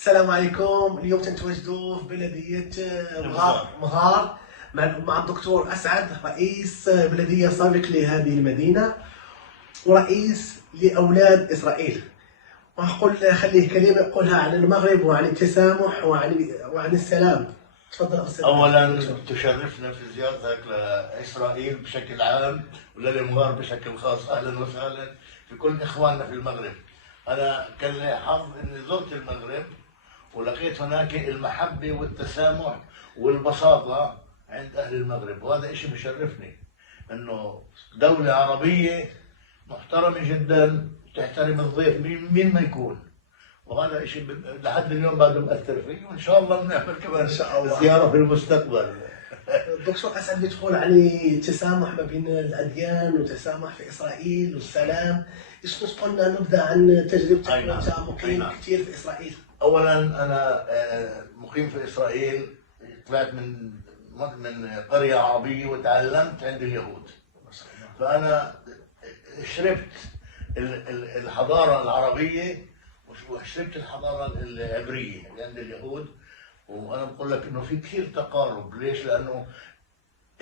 السلام عليكم. اليوم تنتواجدوا في بلدية مغار مع الدكتور أسعد، رئيس بلدية سابق لهذه المدينة ورئيس لأولاد إسرائيل. خليه كلمة يقولها عن المغرب وعن التسامح وعن السلام. تفضل أستاذ. أولا تشرفنا في زيارتك لإسرائيل بشكل عام وللمغار بشكل خاص. أهلا وسهلا في كل إخواننا في المغرب. أنا كان لي حظ إني زرت المغرب ولقيت هناك المحبة والتسامح والبساطة عند أهل المغرب، وهذا إشي بشرفني إنه دولة عربية محترمة جدا تحترم الضيف مين ما يكون، وهذا إشي لحد اليوم بعد مؤثر فيه، وإن شاء الله بنعمل كمان زيارة في المستقبل. الدكتور أسعد بيدخل على تسامح ما بين الأديان وتسامح في إسرائيل والسلام. إيش قلنا نبدأ عن تجربتك؟ أنت مقيم كثير في إسرائيل. أولا أنا مقيم في إسرائيل، طلعت من قرية عربية وتعلمت عند اليهود، فأنا شربت الحضارة العربية وشربت الحضارة العبرية عند اليهود، وأنا بقول لك إنه في كثير تقارب. ليش؟ لأنه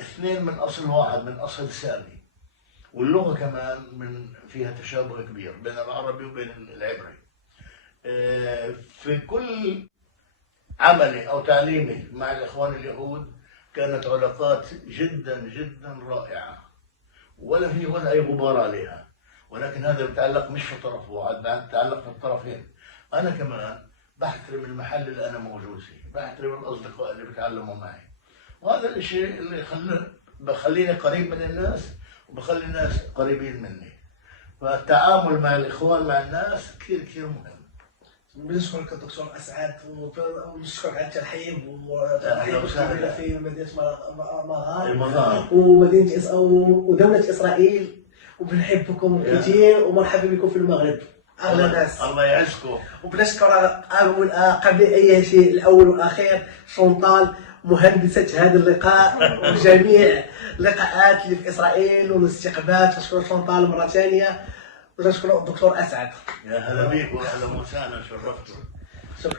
اثنين من أصل واحد، من أصل سامي، واللغة كمان فيها تشابه كبير بين العربي وبين العبري. في كل عملي أو تعليمي مع الإخوان اليهود كانت علاقات جدا جدا رائعة، ولا في ولا أي غبار عليها، ولكن هذا بيتعلق مش في طرف واحد، بيتعلق في الطرفين. أنا كمان بحترم المحل اللي أنا موجود فيه، بحترم الأصدقاء اللي بيتعلموا معي، وهذا الشيء اللي بخليني قريب من الناس وبخلي الناس قريبين مني. فالتعامل مع الإخوان مع الناس كثير كثير مهم. بنشكرك دكتور أسعد، ونشكرك على الترحيب وترحيبك في مدينة مغار ومدينة ودولة إسرائيل، وبنحبكم كثير ومرحبا بكم في المغرب أغلى ناس. الله يعزكم. وبنشكر قبل أي شيء الأول والأخير شونطال مهندسة هذا اللقاء وجميع اللقاءات اللي في إسرائيل والاستقبال. تشكر شونطال مرة ثانية، ونشكر الدكتور أسعد. يا هلا بيك واهلا وسهلا، شرفتوا. شكرا.